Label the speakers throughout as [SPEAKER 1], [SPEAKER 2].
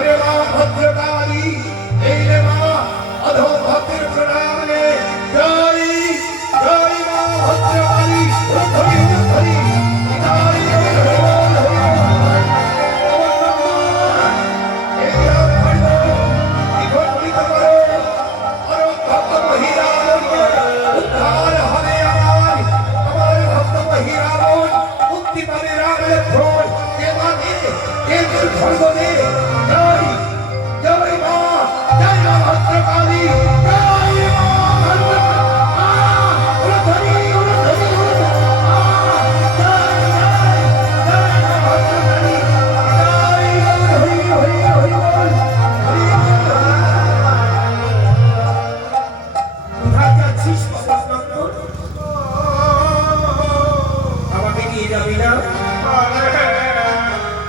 [SPEAKER 1] ওরে মা ভদ্রকালী এই রে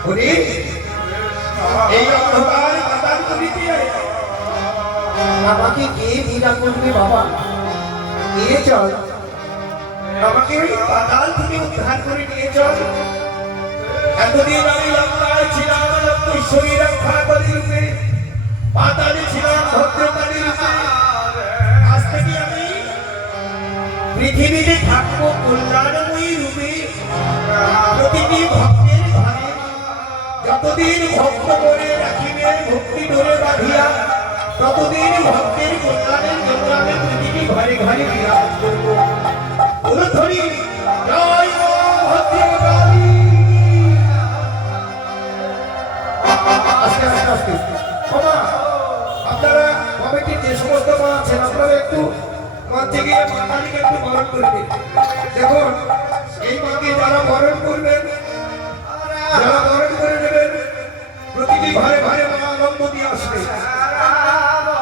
[SPEAKER 1] ওরে এই অন্ধকার পাতাল করিতে আমাকে কে বিনা করবে বাবা? নিয়ে চল আমাকে ওই পাতাল থেকে উদ্ধার করে নিয়ে চল। এতদিন আমি লঙ্কায় ছিলাম লঙ্কেশ্বরী রক্ষা করি রূপে। পাতালে ছিলাম ভদ্রকালী রূপে। আজ থেকে আমি পৃথিবীতে থাকব কল্যাণময়ী রূপে। প্রতিটি ভক্তের ঘরে যতদিন ভক্ত করে রাখিবে, ভক্তি ধরে বাঁধিয়া, ততদিন ভক্তের কল্যাণের আমি প্রতিটি ঘরে ঘরে বিরাজ করব। আপনারা একটু একটু করবেন দেখুন, এই মাকে যারা বরণ করবেন ঘরে ঘরে মা আরম্ভ দিয়ে আসবে।